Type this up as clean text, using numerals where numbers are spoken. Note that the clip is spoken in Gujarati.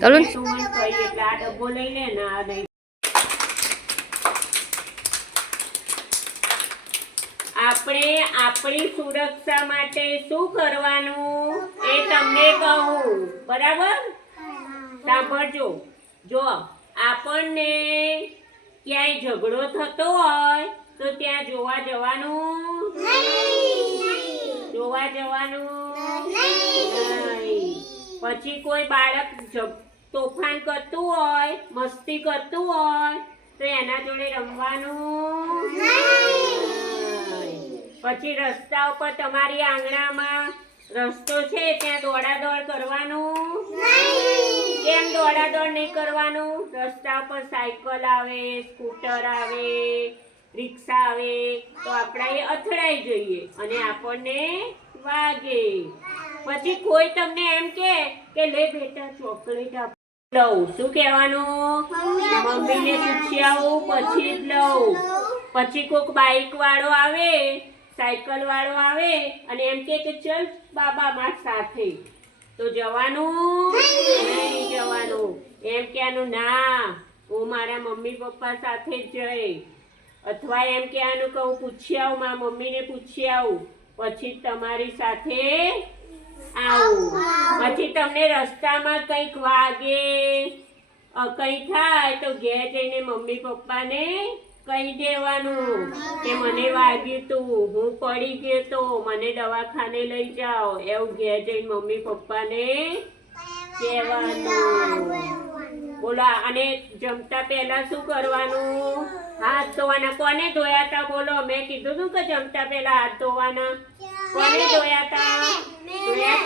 કરું તું મને કહી એટલે આ ડબ્બો લઈ લે ને આ લઈ. આપણે આપણી સુરક્ષા માટે શું કરવાનું એ તમને કહું, બરાબર? સાંભળજો. જો આપણને ક્યાંય ઝઘડો થતો હોય તો ત્યાં જોવા જવાનું નહીં. પછી કોઈ બાળક તોફાન કરતું હોય, મસ્તી કરતું હોય તો એના જોડે રમવાનું નહીં. પછી રસ્તા ઉપર તમારી આંગણામાં રસ્તો છે ત્યાં દોડાદોડ કરવાનું નહીં. કેમ દોડાદોડ નહીં કરવાનું? રસ્તા પર સાયકલ આવે, સ્કૂટર આવે, રિક્ષા આવે તો આપણે એ અથડાઈ જઈએ અને આપણને વાગે. પછી કોઈ તમને એમ કે લે બેટા ચોકલેટ આપ લઉં. શું કહેવાનું? મમ્મીને પૂછી આવું પછી જ લઉં. પછી કોઈક બાઈક વાળો આવે, સાયકલ વાળો આવે અને એમ કે ચલ બાબા માર સાથે, તો જવાનું નહીં જવાનું. એમ કહેવાનું ના, હું મારા મમ્મી પપ્પા સાથે જ જઈ. અથવા એમ કહેવાનું કે હું પૂછી આવું, મારા મમ્મીને પૂછી આવું પછી તમારી સાથે આવું. પછી તમને રસ્તામાં કંઈક વાગે, કંઈ થાય તો ઘેર જઈને મમ્મી પપ્પાને કહી દેવાનું કે મને વાગ્યું તું, હું પડી ગયો તો, મને દવાખાને લઈ જાઓ. એવું ઘેર જઈને મમ્મી પપ્પાને કહેવાનું. બોલો. અને જમતા પહેલા શું કરવાનું? હાથ ધોવાના. કોને ધોયા હતા બોલો? મેં કીધું તું કે જમતા પહેલા હાથ ધોવાના. કોને ધોયા હતા? ધોયા